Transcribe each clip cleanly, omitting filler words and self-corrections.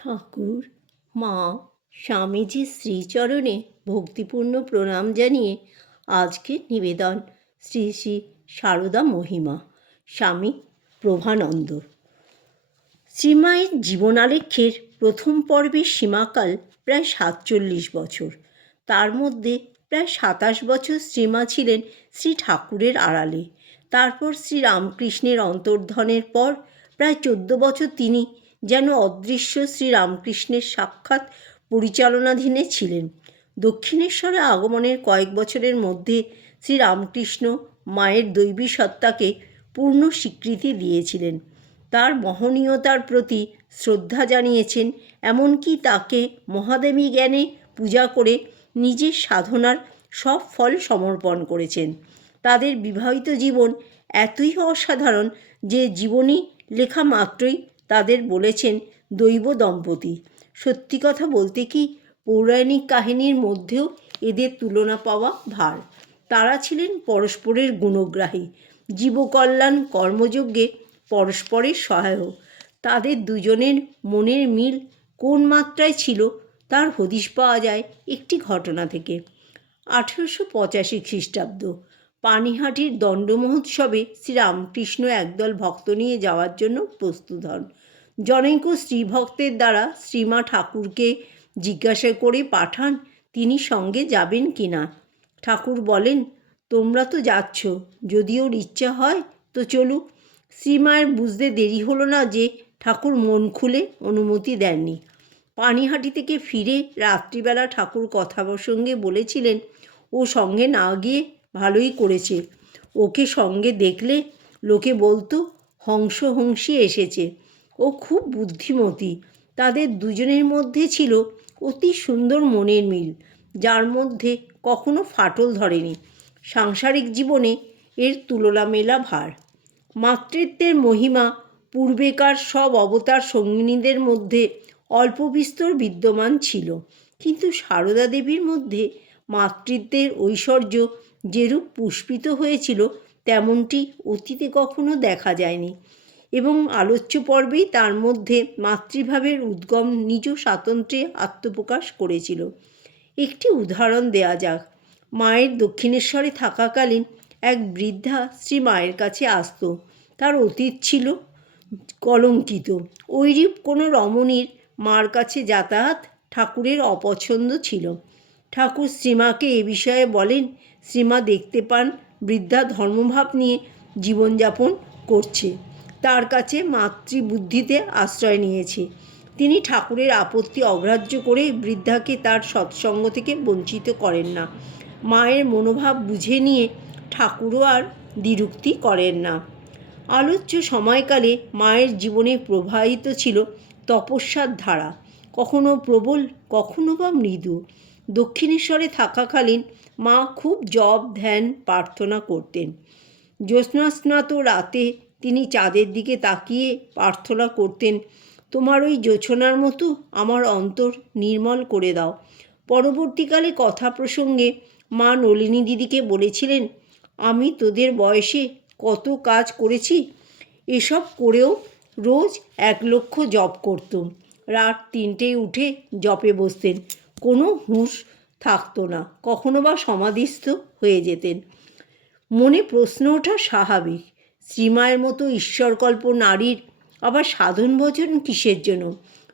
ঠাকুর, মা, স্বামীজির শ্রীচরণে ভক্তিপূর্ণ প্রণাম জানিয়ে আজকের নিবেদন শ্রী শ্রী সারদা মহিমা স্বামী প্রভানন্দ। শ্রীমায়ের জীবনালেখ্যের প্রথম পর্বের সীমাকাল প্রায় 47 বছর। তার মধ্যে প্রায় 27 বছর শ্রীমা ছিলেন শ্রী ঠাকুরের আড়ালে। তারপর শ্রীরামকৃষ্ণের অন্তর্ধানের পর প্রায় 14 বছর তিনি যেন অদৃশ্য শ্রীরামকৃষ্ণের সাক্ষাৎ পরিচালনাধীনে ছিলেন। দক্ষিণেশ্বরে আগমনের কয়েক বছরের মধ্যে শ্রীরামকৃষ্ণ মায়ের দৈবী সত্তাকে পূর্ণ স্বীকৃতি দিয়েছিলেন, তার মহনীয়তার প্রতি শ্রদ্ধা জানিয়েছেন, এমনকি তাকে মহাদেবী জ্ঞানে পূজা করে নিজের সাধনার সব ফল সমর্পণ করেছেন। তাদের বিবাহিত জীবন এতই অসাধারণ যে জীবনী লেখা মাত্রই তাদের বলেছেন দৈব দম্পতি। সত্যি কথা বলতে কি, পৌরাণিক কাহিনীর মধ্যেও এদের তুলনা পাওয়া ভার। তারা ছিলেন পরস্পরের গুণগ্রাহী, জীবকল্যাণ কর্মযজ্ঞে পরস্পরের সহায়ক। তাদের দুজনের মনের মিল কোন মাত্রায় ছিল তার হদিশ পাওয়া যায় একটি ঘটনা থেকে। 1885 খ্রিস্টাব্দ, পানিহাটির দণ্ড মহোৎসবে শ্রীরামকৃষ্ণ একদল ভক্ত নিয়ে যাওয়ার জন্য প্রস্তুত হন। জনৈক স্ত্রীভক্তের দ্বারা শ্রীমা ঠাকুরকে জিজ্ঞাসা করে পাঠান তিনি সঙ্গে যাবেন কি না। ঠাকুর বলেন, তোমরা তো যাচ্ছ, যদি ওর ইচ্ছা হয় তো চলুক। শ্রীমায়ের বুঝতে দেরি হলো না যে ঠাকুর মন খুলে অনুমতি দেননি। পানিহাটি থেকে ফিরে রাত্রিবেলা ঠাকুর কথা প্রসঙ্গে বলেছিলেন, ও সঙ্গে না গিয়ে ভালোই করেছে, ওকে সঙ্গে দেখলে লোকে বলতো হংসী এসেছে। ও খুব বুদ্ধিমতী। তাদের দুজনের মধ্যে ছিল অতি সুন্দর মনের মিল, যার মধ্যে কখনো ফাটল ধরেনি। সাংসারিক জীবনে এর তুলনা মেলা ভার। মাতৃত্বের মহিমা পূর্বেকার সব অবতার সঙ্গিনীদের মধ্যে অল্প বিস্তর বিদ্যমান ছিল, কিন্তু সারদা দেবীর মধ্যে মাতৃত্বের ঐশ্বর্য যেরূপ পুষ্পিত হয়েছিল তেমনটি অতীতে কখনো দেখা যায়নি, এবং আলোচ্য পর্বেই তার মধ্যে মাতৃভাবের উদ্গম নিজ স্বাতন্ত্র্যে আত্মপ্রকাশ করেছিল। একটি উদাহরণ দেয়া যাক। মায়ের দক্ষিণেশ্বরে থাকাকালীন এক বৃদ্ধা শ্রীমায়ের কাছে আসত। তার অতীত ছিল কলঙ্কিত। ওইরূপ কোনো রমণীর মার কাছে যাতায়াত ঠাকুরের অপছন্দ ছিল। ঠাকুর শ্রীমাকে এ বিষয়ে বলেন। শ্রীমা দেখতে পান বৃদ্ধা ধর্মভাব নিয়ে জীবনযাপন করছে, তার কাছে মাতৃবুদ্ধিতে আশ্রয় নিয়েছে। তিনি ঠাকুরের আপত্তি অগ্রাহ্য করে বৃদ্ধাকে তার সৎসঙ্গ থেকে বঞ্চিত করেন না। মায়ের মনোভাব বুঝে নিয়ে ঠাকুরও আর দ্বিরুক্তি করেন না। আলোচ্য সময়কালে মায়ের জীবনে প্রবাহিত ছিল তপস্যার ধারা, কখনো প্রবল কখনো বা মৃদু। দক্ষিণেশ্বরে থাকাকালীন মা খুব জপ ধ্যান প্রার্থনা করতেন। জ্যোৎস্নাস্নাত রাতে তিনি চাঁদের দিকে তাকিয়ে প্রার্থনা করতেন, তোমার ওই জোছনার মতো আমার অন্তর নির্মল করে দাও। পরবর্তীকালে কথা প্রসঙ্গে মা নলিনী দিদিকে বলেছিলেন, আমি তোদের বয়সে কত কাজ করেছি, এসব করেও রোজ 1 লক্ষ জপ করতুম। রাত 3টেয় উঠে জপে বসতেন, কোনো হুঁশ থাকতো না, কখনো বা সমাধিস্থ হয়ে যেতেন। মনে প্রশ্ন ওঠা স্বাভাবিক, শ্রীমায়ের মতো ঈশ্বরকল্প নারীর আবার সাধন ভজন কিসের জন্য?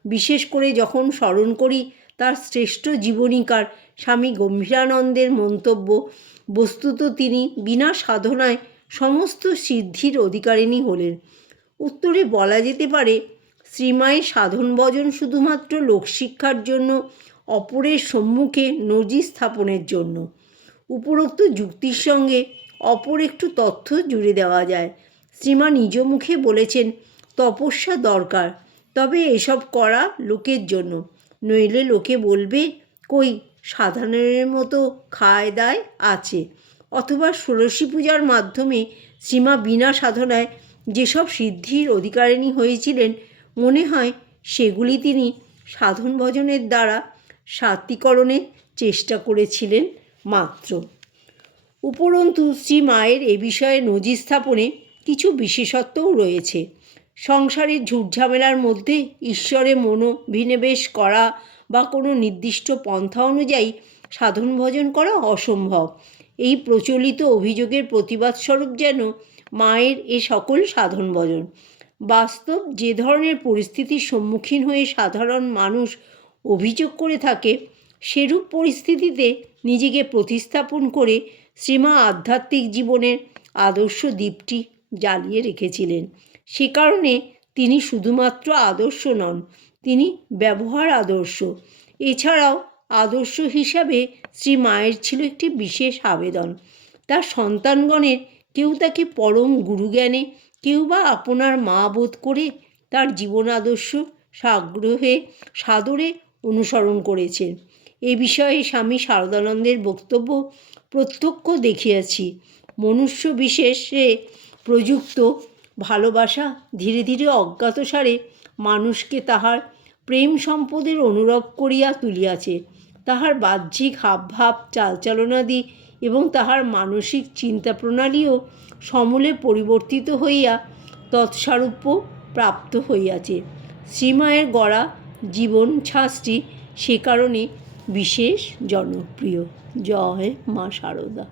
বিশেষ করে যখন স্মরণ করি তার শ্রেষ্ঠ জীবনীকার স্বামী গম্ভীরানন্দের মন্তব্য, বস্তুত তিনি বিনা সাধনায় সমস্ত সিদ্ধির অধিকারিণী হলেন। উত্তরে বলা যেতে পারে, শ্রীমায়ের সাধন ভজন শুধুমাত্র লোকশিক্ষার জন্য, অপরের সম্মুখে নজির স্থাপনের জন্য। উপরোক্ত যুক্তির সঙ্গে অপর একটু তথ্য জুড়ে দেওয়া যায়। শ্রীমা নিজ মুখে বলেছেন, তপস্যা দরকার, তবে এসব করা লোকের জন্য, নইলে লোকে বলবে কই সাধারণের মতো খায় দায় আছে। অথবা ষোড়শী পূজার মাধ্যমে শ্রীমা বিনা সাধনায় যেসব সিদ্ধির অধিকারিণী হয়েছিলেন, মনে হয় সেগুলি তিনি সাধন ভজনের দ্বারা সাত্ত্বিকরণের চেষ্টা করেছিলেন মাত্র। উপরন্তু শ্রীমায়ের এ বিষয়ে নজির স্থাপনে কিছু বিশেষত্বও রয়েছে। সংসারের ঝুটঝামেলার মধ্যে ঈশ্বরে মনোভিনিবেশ করা বা কোনো নির্দিষ্ট পন্থা অনুযায়ী সাধন ভজন করা অসম্ভব। এই প্রচলিত অভিযোগের প্রতিবাদস্বরূপ যেন মায়ের এ সকল সাধন ভজন। বাস্তব যে ধরনের পরিস্থিতির সম্মুখীন হয়ে সাধারণ মানুষ অভিযোগ করে থাকে, সেরূপ পরিস্থিতিতে নিজেকে প্রতিস্থাপন করে শ্রীমা আধ্যাত্মিক জীবনের আদর্শ দীপটি জ্বালিয়ে রেখেছিলেন। সে কারণে তিনি শুধুমাত্র আদর্শ নন, তিনি ব্যবহার আদর্শ। এছাড়াও আদর্শ হিসাবে শ্রী মায়ের ছিল একটি বিশেষ আবেদন। তার সন্তানগণের কেউ তাকে পরম গুরুজ্ঞানে, কেউ বা আপনার মা বোধ করে তার জীবন আদর্শ সাগ্রহে সাদরে অনুসরণ করেছেন। এ বিষয়ে স্বামী শারদানন্দের বক্তব্য প্রত্যক্ষ দেখিয়াছি। মনুষ্য বিশেষে প্রযুক্ত ভালোবাসা ধীরে ধীরে অজ্ঞাতসারে মানুষকে তাহার প্রেম সম্পদের অনুরোধ করিয়া তুলিয়াছে। তাহার বাহ্যিক হাবভাব, চালচালনাদি এবং তাহার মানসিক চিন্তাপ্রণালীও সমূলে পরিবর্তিত হইয়া তৎসারূপ্য প্রাপ্ত হইয়াছে। শ্রীমায়ের গড়া জীবন ছাঁচটি সে কারণে বিশেষ জনপ্রিয়। জয় মা শারদা।